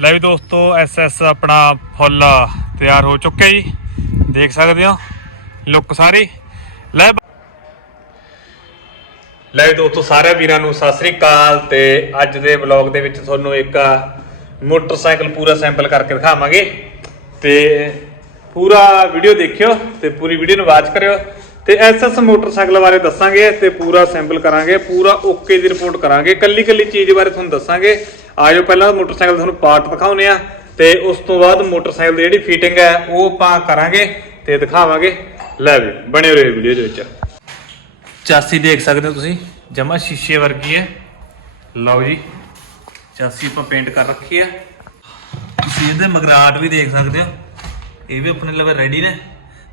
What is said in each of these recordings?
ਲੈ ਵੀ ਦੋਸਤੋ ਐਸਐਸ ਆਪਣਾ ਫੁੱਲ ਤਿਆਰ ਹੋ ਚੁੱਕਿਆ ਜੀ। ਦੇਖ ਸਕਦੇ ਹੋ, ਲੁੱਕ ਸਾਰੀ। ਲੈ ਬ- ਲੈ ਵੀ ਦੋਸਤੋ ਸਾਰੇ ਵੀਰਾਂ ਨੂੰ ਸਤਿ ਸ੍ਰੀ ਅਕਾਲ ਤੇ ਅੱਜ ਦੇ ਵਲੌਗ ਦੇ ਵਿੱਚ ਤੁਹਾਨੂੰ ਇੱਕ ਮੋਟਰਸਾਈਕਲ ਪੂਰਾ ਸੈਂਪਲ ਕਰਕੇ ਦਿਖਾਵਾਂਗੇ ਤੇ ਪੂਰਾ ਵੀਡੀਓ ਦੇਖਿਓ ਤੇ ਪੂਰੀ ਵੀਡੀਓ ਨੂੰ ਵਾਚ ਕਰਿਓ। ਤੇ ਐਸਐਸ ਮੋਟਰਸਾਈਕਲ ਬਾਰੇ ਦੱਸਾਂਗੇ ਤੇ ਪੂਰਾ ਸੈਂਪਲ ਕਰਾਂਗੇ, ਪੂਰਾ ਓਕੇ ਦੀ ਰਿਪੋਰਟ ਕਰਾਂਗੇ। ਕੱਲੀ ਕੱਲੀ ਚੀਜ਼ ਬਾਰੇ ਤੁਹਾਨੂੰ ਦੱਸਾਂਗੇ। ਆਜੋ ਪਹਿਲਾਂ ਮੋਟਰਸਾਈਕਲ ਤੁਹਾਨੂੰ ਪਾਰਟ ਦਿਖਾਉਨੇ ਆ ਤੇ ਉਸ ਤੋਂ ਬਾਅਦ ਮੋਟਰਸਾਈਕਲ ਦੀ ਜਿਹੜੀ ਫਿਟਿੰਗ ਹੈ, ਉਹ ਆਪਾਂ ਕਰਾਂਗੇ ਤੇ ਦਿਖਾਵਾਂਗੇ। ਲੈ ਵੀ, ਬਣੇ ਰਹੋ ਵੀਡੀਓ ਦੇ ਵਿੱਚ। ਚਾਸੀ ਦੇਖ ਸਕਦੇ ਹੋ ਤੁਸੀਂ ਜਮਾ ਸ਼ੀਸ਼ੇ ਵਰਗੀ ਹੈ। ਲਓ ਜੀ, ਚਾਸੀ ਆਪਾਂ ਪੇਂਟ ਕਰ ਰੱਖੀ ਹੈ। ਤੁਸੀਂ ਇਹਦੇ ਮਗਰਾਟ ਵੀ ਦੇਖ ਸਕਦੇ ਹੋ। ਇਹ ਵੀ ਆਪਣੇ ਲਈ ਰੈਡੀ ਨੇ।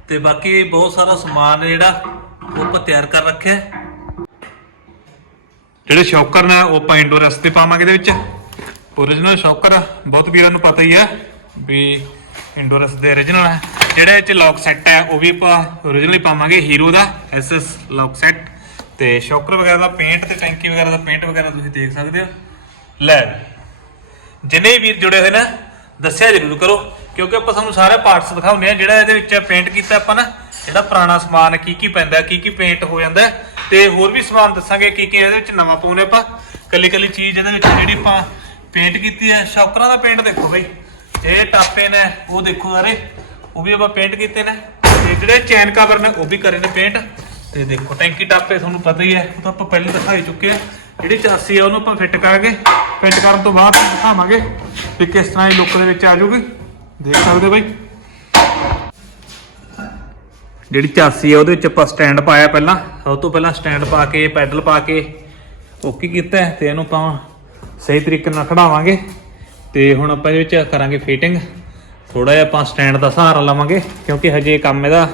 ਤੇ ਬਾਕੀ ਬਹੁਤ ਸਾਰਾ ਸਮਾਨ ਜਿਹੜਾ ਉਹ ਆਪਾਂ ਤਿਆਰ ਕਰ ਰੱਖਿਆ ਹੈ। ਜਿਹੜੇ ਸ਼ੌਕਰ ਨੇ ਉਹ ਆਪਾਂ ਇੰਡੋਰ ਰਸਤੇ ਪਾਵਾਂਗੇ ਇਹਦੇ ਵਿੱਚ। ਓਰੀਜਨਲ ਸ਼ੌਕਰ ਆ, ਬਹੁਤ ਵੀਰਾਂ ਨੂੰ ਪਤਾ ਹੀ ਹੈ ਵੀ ਇੰਡੋਰਸ ਦੇ ਓਰੀਜਨਲ ਹੈ। ਜਿਹੜਾ ਇਹ ਚ ਲੌਕ ਸੈੱਟ ਹੈ ਉਹ ਵੀ ਆਪਾਂ ਓਰੀਜਨਲੀ ਪਾਵਾਂਗੇ ਹੀਰੋ ਦਾ ਐਸਐਸ ਲੌਕ ਸੈੱਟ ਤੇ ਸ਼ੌਕਰ ਵਗੈਰਾ ਦਾ ਪੇਂਟ ਤੇ ਟੈਂਕੀ ਵਗੈਰਾ ਦਾ ਪੇਂਟ ਵਗੈਰਾ ਤੁਸੀਂ ਦੇਖ ਸਕਦੇ ਹੋ। ਲੈ ਵੀ। ਜਿੰਨੇ ਵੀਰ ਜੁੜੇ ਹੋਏ ਨੇ ਦੱਸਿਆ ਜ਼ਰੂਰ ਕਰੋ। ਕਿਉਂਕਿ ਆਪਾਂ ਤੁਹਾਨੂੰ ਸਾਰੇ ਪਾਰਟਸ ਦਿਖਾਉਂਦੇ ਆ ਜਿਹੜਾ ਇਹਦੇ ਵਿੱਚ ਪੇਂਟ ਕੀਤਾ ਆਪਾਂ ਨਾ ਜਿਹੜਾ ਪੁਰਾਣਾ ਸਮਾਨ ਕੀ ਕੀ ਪੈਂਦਾ ਕੀ ਕੀ ਪੇਂਟ ਹੋ ਜਾਂਦਾ ਹੈ, ਤੇ ਹੋਰ ਵੀ ਸਮਾਨ ਦੱਸਾਂਗੇ ਕੀ ਕੀ ਇਹਦੇ ਵਿੱਚ ਨਵਾਂ ਪਾਉਨੇ ਆਪਾਂ। ਕੱਲੀ ਕੱਲੀ ਚੀਜ਼ ਇਹਦੇ ਵਿੱਚ ਜਿਹੜੀ ਆਪਾਂ ਪੇਂਟ ਕੀਤੀ ਹੈ ਸ਼ੌਕਰਾਂ ਦਾ ਪੇਂਟ ਦੇਖੋ ਬਈ। ਇਹ ਟਾਪੇ ਨੇ ਉਹ ਦੇਖੋ ਸਾਰੇ ਉਹ ਵੀ ਆਪਾਂ ਪੇਂਟ ਕੀਤੇ ਨੇ। ਤੇ ਜਿਹੜੇ ਚੈਨ ਕਵਰ ਨੇ ਉਹ ਵੀ ਕਰੇ ਨੇ ਪੇਂਟ ਤੇ ਦੇਖੋ ਟੈਂਕੀ ਟਾਪੇ ਤੁਹਾਨੂੰ ਪਤਾ ਹੀ ਹੈ ਉਹ ਤਾਂ ਆਪਾਂ ਪਹਿਲਾਂ ਦਿਖਾਈ ਚੁੱਕੇ ਆ ਜਿਹੜੀ ਚਾਸੀ ਆ ਉਹਨੂੰ ਆਪਾਂ ਫਿੱਟ ਕਰਾਂਗੇ। ਫਿੱਟ ਕਰਨ ਤੋਂ ਬਾਅਦ ਦਿਖਾਵਾਂਗੇ ਵੀ ਕਿਸ ਤਰ੍ਹਾਂ ਇਹ ਲੁੱਕ ਦੇ ਵਿੱਚ ਆ ਜਾਊਗੀ। ਦੇਖ ਸਕਦੇ ਹੋ ਬਾਈ। ਜਿਹੜੀ ਚਾਸੀ ਆ, ਉਹਦੇ ਵਿੱਚ ਆਪਾਂ ਸਟੈਂਡ ਪਾਇਆ ਪਹਿਲਾਂ। ਸਭ ਤੋਂ ਪਹਿਲਾਂ ਸਟੈਂਡ ਪਾ ਕੇ, ਪੈਡਲ ਪਾ ਕੇ ਓਕੇ ਕੀਤਾ ਹੈ ਤੇ ਇਹਨੂੰ ਆਪਾਂ ਸਹੀ ਤਰੀਕੇ ਨਾਲ ਖੜਾਵਾਂਗੇ। ਤੇ ਹੁਣ ਆਪਾਂ ਇਹਦੇ ਵਿੱਚ ਕਰਾਂਗੇ ਫਿਟਿੰਗ ਥੋੜਾ ਜਿਹਾ ਆਪਾਂ ਸਟੈਂਡ ਦਾ ਸਹਾਰਾ ਲਵਾਂਗੇ, ਕਿਉਂਕਿ ਹਜੇ ਕੰਮ ਇਹਦਾ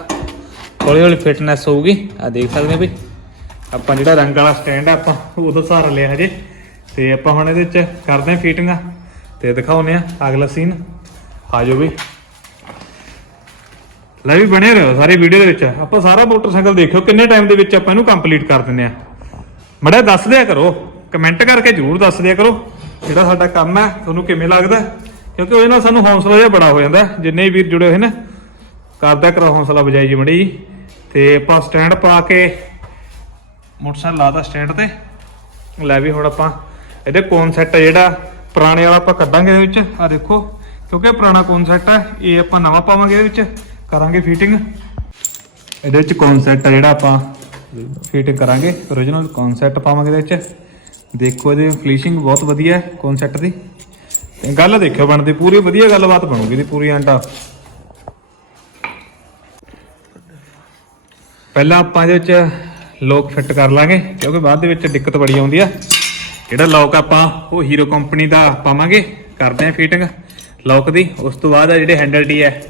ਹੌਲੀ ਹੌਲੀ ਫਿਟਨੈਸ ਹੋਊਗੀ। ਆ ਦੇਖ ਸਕਦੇ ਹੋ ਵੀ ਆਪਾਂ ਜਿਹੜਾ ਰੰਗ ਵਾਲਾ ਸਟੈਂਡ ਆ, ਆਪਾਂ ਉਹਦਾ ਸਹਾਰਾ ਲਿਆ ਹਜੇ। ਤੇ ਆਪਾਂ ਹੁਣ ਇਹਦੇ ਵਿੱਚ ਕਰਦੇ ਹਾਂ ਫਿਟਿੰਗਾਂ ਤੇ ਦਿਖਾਉਨੇ ਆ ਅਗਲਾ ਸੀਨ ਆਜੋ ਵੀ ਲੈ ਵੀ ਬਣੇ ਰਹੋ ਸਾਰੀ ਵੀਡੀਓ ਦੇ ਵਿੱਚ। ਆਪਾਂ ਸਾਰਾ ਮੋਟਰਸਾਈਕਲ ਦੇਖਿਓ, ਕਿੰਨੇ ਟਾਈਮ ਦੇ ਵਿੱਚ ਆਪਾਂ ਇਹਨੂੰ ਕੰਪਲੀਟ ਕਰ ਦਿੰਨੇ ਆ। ਮੜਾ ਦੱਸ ਦਿਆ ਕਰੋ ਕਮੈਂਟ ਕਰਕੇ ਜਰੂਰ ਦੱਸ ਦਿਆ ਕਰੋ ਜਿਹੜਾ ਸਾਡਾ ਕੰਮ ਹੈ, ਤੁਹਾਨੂੰ ਕਿਵੇਂ ਲੱਗਦਾ ਕਿਉਂਕਿ ਉਹਦੇ ਨਾਲ ਸਾਨੂੰ ਹੌਸਲਾ ਜਿਹਾ ਬੜਾ ਹੋ ਜਾਂਦਾ ਜਿੰਨੇ ਵੀਰ ਜੁੜੇ ਹੋਏ ਨੇ। ਕਰਦਾ ਕਰੋ ਹੌਸਲਾ ਬਜਾਈ ਜੀ ਮੜੀ ਜੀ। ਤੇ ਆਪਾਂ ਸਟੈਂਡ ਪਾ ਕੇ ਮੋਟਰਸਾਈਕਲ ਲਾਦਾ ਸਟੈਂਡ ਤੇ। ਲੈ ਵੀ ਹੁਣ ਆਪਾਂ, ਇਹਦੇ ਕਨਸੈਪਟ ਜਿਹੜਾ ਪੁਰਾਣੇ ਵਾਲਾ ਆਪਾਂ ਕੱਢਾਂਗੇ ਇਹਦੇ ਵਿੱਚ। ਆ ਦੇਖੋ ਕਿਉਂਕਿ ਇਹ ਪੁਰਾਣਾ ਕਨਸੈਪਟ ਹੈ, ਇਹ ਆਪਾਂ ਨਵਾਂ ਪਾਵਾਂਗੇ ਇਹਦੇ ਵਿੱਚ। ਕਰਾਂਗੇ ਫਿਟਿੰਗ ਇਹਦੇ ਵਿੱਚ ਕਨਸੈਪਟ ਆ ਜਿਹੜਾ ਆਪਾਂ ਫਿਟਿੰਗ ਕਰਾਂਗੇ। Origignal ਕਨਸੈਪਟ ਪਾਵਾਂਗੇ ਇਹਦੇ ਵਿੱਚ। ਦੇਖੋ ਇਹਦੀ ਫਿਨਿਸ਼ਿੰਗ ਬਹੁਤ ਵਧੀਆ ਹੈ ਕਨਸੈਪਟ ਦੀ। ਤੇ ਗੱਲ ਦੇਖਿਓ ਬਣਦੀ, ਪੂਰੀ ਵਧੀਆ ਗੱਲਬਾਤ ਬਣੂਗੀ ਦੀ ਪੂਰੀ ਆਂਟਾ ਪਹਿਲਾਂ ਆਪਾਂ ਇਹਦੇ ਵਿੱਚ ਲੋਕ ਫਿੱਟ ਕਰ ਲਾਂਗੇ, ਕਿਉਂਕਿ ਬਾਅਦ ਦੇ ਵਿੱਚ ਦਿੱਕਤ ਬੜੀ ਆਉਂਦੀ ਆ। ਜਿਹੜਾ ਲੋਕ ਆਪਾਂ ਉਹ ਹੀਰੋ ਕੰਪਨੀ ਦਾ ਪਾਵਾਂਗੇ, ਕਰਦੇ ਆਂ ਫਿਟਿੰਗ ਲੋਕ ਦੀ, ਉਸ ਤੋਂ ਬਾਅਦ ਆ ਜਿਹੜੇ ਹੈਂਡਲ ਟੀ ਹੈ,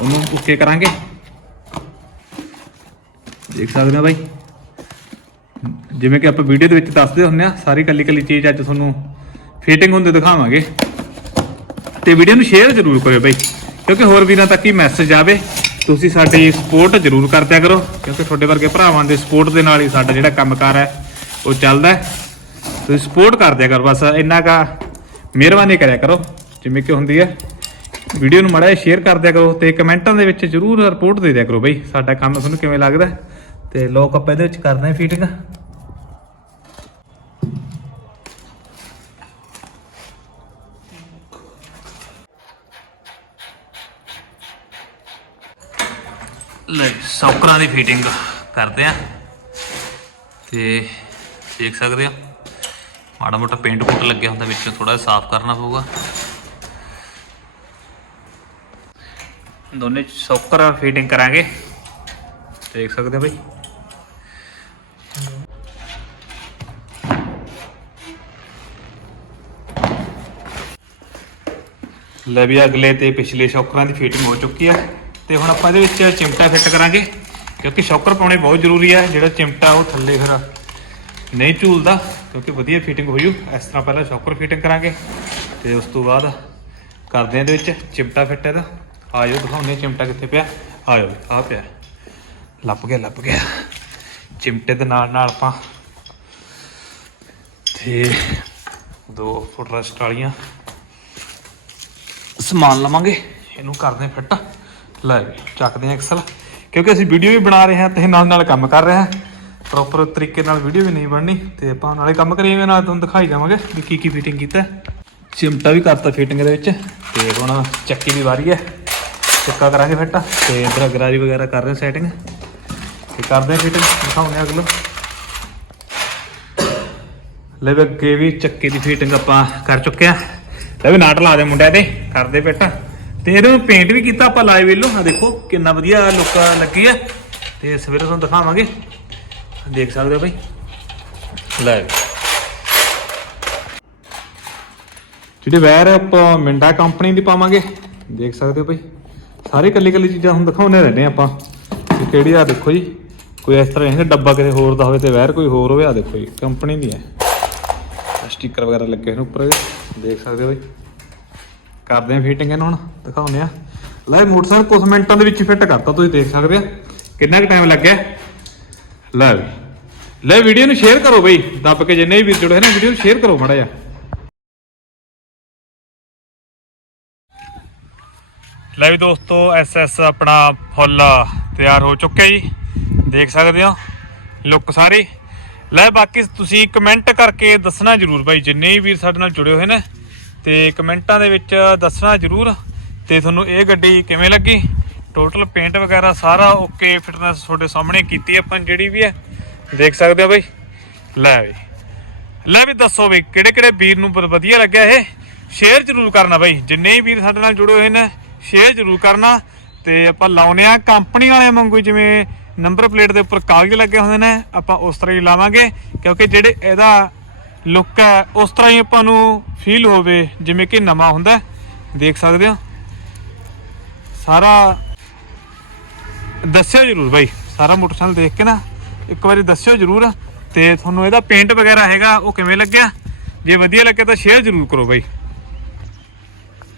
ਉਹਨੂੰ ਓਕੇ ਕਰਾਂਗੇ। ਦੇਖ ਸਕਦੇ ਹੋ ਬਾਈ। ਜਿਵੇਂ ਕਿ ਆਪਾਂ ਵੀਡੀਓ ਦੇ ਵਿੱਚ ਦੱਸਦੇ ਹੁੰਦੇ ਆ ਸਾਰੀ ਕੱਲੀ ਕੱਲੀ ਚੀਜ਼ ਅੱਜ ਤੁਹਾਨੂੰ ਫਿਟਿੰਗ ਹੁੰਦੇ ਦਿਖਾਵਾਂਗੇ। ਤੇ ਵੀਡੀਓ ਨੂੰ ਸ਼ੇਅਰ ਜ਼ਰੂਰ ਕਰਿਓ ਬਾਈ, ਕਿਉਂਕਿ ਹੋਰ ਵੀਰਾਂ ਤੱਕ ਹੀ ਮੈਸੇਜ ਆਵੇ। ਤੁਸੀਂ ਸਾਡੀ ਸਪੋਰਟ ਜ਼ਰੂਰ ਕਰਦਿਆ ਕਰੋ, ਕਿਉਂਕਿ ਤੁਹਾਡੇ ਵਰਗੇ ਭਰਾਵਾਂ ਦੇ ਸਪੋਰਟ ਦੇ ਨਾਲ ਹੀ ਸਾਡਾ ਜਿਹੜਾ ਕੰਮਕਾਰ ਹੈ, ਉਹ ਚੱਲਦਾ ਤੁਸੀਂ ਸਪੋਰਟ ਕਰਦਿਆ ਕਰੋ, ਬਸ ਇੰਨਾ ਕਾ ਮਿਹਰਬਾਨੀ ਕਰਿਆ ਕਰੋ। ਜਿਵੇਂ ਕਿ ਹੁੰਦੀ ਹੈ, ਵੀਡੀਓ ਨੂੰ ਮੜਾ ਸ਼ੇਅਰ ਕਰ ਦਿਆ ਕਰੋ ਤੇ ਕਮੈਂਟਾਂ ਦੇ ਵਿੱਚ ਜਰੂਰ ਰਿਪੋਰਟ ਦੇ ਦਿਆ ਕਰੋ ਬਈ, ਸਾਡਾ ਕੰਮ ਤੁਹਾਨੂੰ ਕਿਵੇਂ ਲੱਗਦਾ ਹੈ। ਤੇ ਲੋਕ ਆਪਾਂ ਇਹਦੇ ਵਿੱਚ ਕਰਦੇ ਹਾਂ ਫੀਟਿੰਗ ਲੈ ਸੌਕਰਾਂ ਦੀ ਫੀਟਿੰਗ ਕਰਦੇ ਆ ਤੇ ਦੇਖ ਸਕਦੇ ਹੋ, ਮਾੜਾ ਮੋਟਾ ਪੇਂਟ ਪੁੱਟ ਲੱਗਿਆ ਹੁੰਦਾ, ਵਿੱਚੋਂ ਥੋੜਾ ਸਾਫ਼ ਕਰਨਾ ਪਊਗਾ। ਦੋਨੇ ਸੌਕਰ ਫੀਟਿੰਗ ਕਰਾਂਗੇ। ਦੇਖ ਸਕਦੇ ਹੋ ਬਈ। ਲੈ ਵੀ ਅਗਲੇ ਤੇ ਪਿਛਲੇ ਸ਼ੌਕਰਾਂ ਦੀ ਫਿਟਿੰਗ ਹੋ ਚੁੱਕੀ ਹੈ ਤੇ ਹੁਣ ਆਪਾਂ ਇਹਦੇ ਵਿੱਚ ਚਿਮਟਾ ਫਿੱਟ ਕਰਾਂਗੇ, ਕਿਉਂਕਿ ਸ਼ੌਕਰ ਪਾਉਣੇ ਬਹੁਤ ਜ਼ਰੂਰੀ ਹੈ ਜਿਹੜਾ ਚਿਮਟਾ ਉਹ ਥੱਲੇ ਫਿਰ ਨਹੀਂ ਝੂਲਦਾ, ਕਿਉਂਕਿ ਵਧੀਆ ਫਿਟਿੰਗ ਹੋ ਜੂ ਇਸ ਤਰ੍ਹਾਂ ਪਹਿਲਾਂ ਸ਼ੌਕਰ ਫਿਟਿੰਗ ਕਰਾਂਗੇ, ਤੇ ਉਸ ਤੋਂ ਬਾਅਦ ਕਰਦੇ ਹਾਂ ਇਹਦੇ ਵਿੱਚ ਚਿਮਟਾ ਫਿੱਟ ਇਹਦਾ। ਆ ਜਾਓ ਦਿਖਾਉਂਦੇ ਹਾਂ ਚਿਮਟਾ ਕਿੱਥੇ ਪਿਆ। ਆਇਓ ਜਾਓ ਆ ਪਿਆ। ਲੱਭ ਗਿਆ ਲੱਭ ਗਿਆ। ਚਿਮਟੇ ਦੇ ਨਾਲ ਨਾਲ ਆਪਾਂ ਤੇ ਦੋ ਫੁੱਟ ਰਸਟ ਵਾਲੀਆਂ ਸਮਾਨ ਲਵਾਂਗੇ। ਇਹਨੂੰ ਕਰਦੇ ਹਾਂ ਫਿੱਟ। ਲੈ ਵੀ, ਚੱਕਦੇ ਹਾਂ ਐਕਸਲ ਕਿਉਂਕਿ ਅਸੀਂ ਵੀਡੀਓ ਵੀ ਬਣਾ ਰਹੇ ਹਾਂ ਤੇ ਨਾਲ ਨਾਲ ਕੰਮ ਕਰ ਰਹੇ ਹਾਂ। ਪ੍ਰੋਪਰ ਤਰੀਕੇ ਨਾਲ ਵੀਡੀਓ ਵੀ ਨਹੀਂ ਬਣਨੀ ਤੇ ਆਪਾਂ ਨਾਲੇ ਕੰਮ ਕਰੀਏ ਨਾਲ ਤੁਹਾਨੂੰ ਦਿਖਾਈ ਜਾਵਾਂਗੇ ਵੀ ਕੀ ਕੀ ਫਿਟਿੰਗ ਕੀਤਾ। ਚਿਮਟਾ ਵੀ ਕਰਤਾ ਫਿਟਿੰਗ ਦੇ ਵਿੱਚ ਤੇ ਹੁਣ ਚੱਕੀ ਵੀ ਵਾਰੀ ਹੈ। ਚੱਕਾ ਕਰਾਂਗੇ ਫਿੱਟ। ਤੇ ਇਧਰ ਗਰਾਰੀ ਵਗੈਰਾ ਕਰ ਰਹੇ ਸੈਟਿੰਗ ਤੇ ਕਰਦੇ ਹਾਂ ਫਿਟਿੰਗ ਦਿਖਾਉਂਦੇ ਹਾਂ ਅਗਲੋ। ਲੈ ਵੀ ਅੱਗੇ ਵੀ ਚੱਕੇ ਦੀ ਫਿਟਿੰਗ ਆਪਾਂ ਕਰ ਚੁੱਕੇ ਆ ਲੈ ਵੀ ਨਾਟ ਲਾ ਦੇ ਮੁੰਡਿਆਂ ਤੇ, ਕਰਦੇ ਪਿੱਟ ਤੇ ਇਹਦੇ ਪੇਂਟ ਵੀ ਕੀਤਾ ਆਪਾਂ ਲਾਈਵ ਵੇਲੋ। ਆ ਦੇਖੋ, ਕਿੰਨਾ ਵਧੀਆ ਲੁੱਕ ਲੱਗੀ ਆ। ਤੇ ਸਵੇਰੇ ਤੁਹਾਨੂੰ ਦਿਖਾਵਾਂਗੇ। ਦੇਖ ਸਕਦੇ ਹੋ ਭਾਈ ਲੈ ਵੀ। ਜਿਹੜੇ ਵਾਇਰ ਆਪਾਂ ਮਿੰਡਾ ਕੰਪਨੀ ਦੀ ਪਾਵਾਂਗੇ। ਦੇਖ ਸਕਦੇ ਹੋ ਭਾਈ ਸਾਰੇ ਕੱਲੀ ਕੱਲੀ ਚੀਜ਼ਾਂ ਹੁਣ ਦਿਖਾਉਂਦੇ ਰਹਿੰਦੇ ਆਪਾਂ ਕਿ ਕਿਹੜੀ ਆ ਦੇਖੋ ਜੀ, ਕੋਈ ਇਸ ਤਰ੍ਹਾਂ ਨਹੀਂ ਡੱਬਾ ਕਿਸੇ ਹੋਰ ਦਾ ਹੋਵੇ ਤੇ ਵੈਰ ਕੋਈ ਹੋਰ ਹੋਵੇ ਆ ਦੇਖੋ ਜੀ, ਕੰਪਨੀ ਦੀ ਹੈ। ਸਟicker ਵਗੈਰਾ ਲੱਗੇ ਨੇ ਉੱਪਰ ਦੇਖ ਸਕਦੇ ਹੋ ਬਈ। ਕਰਦੇ ਆ ਫਿਟਿੰਗ ਇਹਨੂੰ ਹੁਣ, ਦਿਖਾਉਂਦੇ ਆ ਲੈ ਮੋਟਰਸਾਈਕਲ ਕੁਝ ਮਿੰਟਾਂ ਦੇ ਵਿੱਚ ਫਿੱਟ ਕਰਤਾ, ਤੁਸੀਂ ਦੇਖ ਸਕਦੇ ਆ ਕਿੰਨਾ ਕੁ ਟਾਈਮ ਲੱਗਿਆ? ਲੈ ਵੀ ਲੈ ਵੀਡੀਓ ਨੂੰ ਸ਼ੇਅਰ ਕਰੋ ਬਈ, ਦੱਬ ਕੇ, ਜਿੰਨੇ ਵੀ ਵੀਰ ਜੁੜੇ ਨੇ ਵੀਡੀਓ ਨੂੰ ਸ਼ੇਅਰ ਕਰੋ ਮਾੜਾ ਜਿਹਾ। ਲੈ ਵੀ ਦੋਸਤੋ ਐਸਐਸ ਆਪਣਾ ਫੁੱਲ ਤਿਆਰ ਹੋ ਚੁੱਕਿਆ ਜੀ। ਦੇਖ ਸਕਦੇ ਹੋ, ਲੁੱਕ ਸਾਰੀ। ਲੈ ਬਾਕੀ ਤੁਸੀਂ ਕਮੈਂਟ ਕਰਕੇ ਦੱਸਣਾ ਜਰੂਰ ਭਾਈ ਜਿੰਨੇ ਵੀ ਵੀਰ ਸਾਡੇ ਨਾਲ ਜੁੜੇ ਹੋਏ ਨੇ। ਤੇ ਕਮੈਂਟਾਂ ਦੇ ਵਿੱਚ ਦੱਸਣਾ ਜਰੂਰ। ਤੇ ਤੁਹਾਨੂੰ ਇਹ ਗੱਡੀ ਕਿਵੇਂ ਲੱਗੀ? ਟੋਟਲ ਪੇਂਟ ਵਗੈਰਾ ਸਾਰਾ ਓਕੇ ਫਿਟਨੈਸ ਤੁਹਾਡੇ ਸਾਹਮਣੇ ਕੀਤੀ ਆਪਾਂ, ਜਿਹੜੀ ਵੀ ਹੈ। ਦੇਖ ਸਕਦੇ ਹੋ ਭਾਈ ਲੈ ਵੀ। ਲੈ ਵੀ ਦੱਸੋ ਵੀ ਕਿਹੜੇ ਕਿਹੜੇ ਵੀਰ ਨੂੰ ਬ- ਵਧੀਆ ਲੱਗਿਆ ਇਹ? ਸ਼ੇਅਰ ਜ਼ਰੂਰ ਕਰਨਾ ਬਾਈ, ਜਿੰਨੇ ਵੀਰ ਸਾਡੇ ਨਾਲ ਜੁੜੇ ਹੋਏ ਨੇ। ਸ਼ੇਅਰ ਜ਼ਰੂਰ ਕਰਨਾ ਤੇ ਆਪਾਂ ਲਾਉਨੇ ਆ। ਕੰਪਨੀ ਵਾਲਿਆਂ ਵਾਂਗੂ ਜਿਵੇਂ ਨੰਬਰ ਪਲੇਟ ਦੇ ਉੱਪਰ ਕਾਗਜ਼ ਲੱਗੇ ਹੁੰਦੇ ਨੇ, ਆਪਾਂ ਉਸ ਤਰ੍ਹਾਂ ਹੀ ਲਾਵਾਂਗੇ। ਕਿਉਂਕਿ ਜਿਹੜੇ ਇਹਦਾ ਲੁੱਕ ਹੈ, ਉਸ ਤਰ੍ਹਾਂ ਹੀ ਆਪਾਂ ਨੂੰ ਫੀਲ ਹੋਵੇ, ਜਿਵੇਂ ਕਿ ਨਵਾਂ ਹੁੰਦਾ ਦੇਖ ਸਕਦੇ ਹੋ। ਸਾਰਾ ਦੱਸਿਓ ਜਰੂਰ ਬਾਈ। ਸਾਰਾ ਮੋਟਰਸਾਈਕਲ ਦੇਖ ਕੇ ਨਾ, ਇੱਕ ਵਾਰੀ ਦੱਸਿਓ ਜਰੂਰ। ਤੇ ਤੁਹਾਨੂੰ ਇਹਦਾ ਪੇਂਟ ਵਗੈਰਾ ਹੈਗਾ, ਉਹ ਕਿਵੇਂ ਲੱਗਿਆ? ਜੇ ਵਧੀਆ ਲੱਗਿਆ ਤਾਂ ਸ਼ੇਅਰ ਜਰੂਰ ਕਰੋ ਬਾਈ।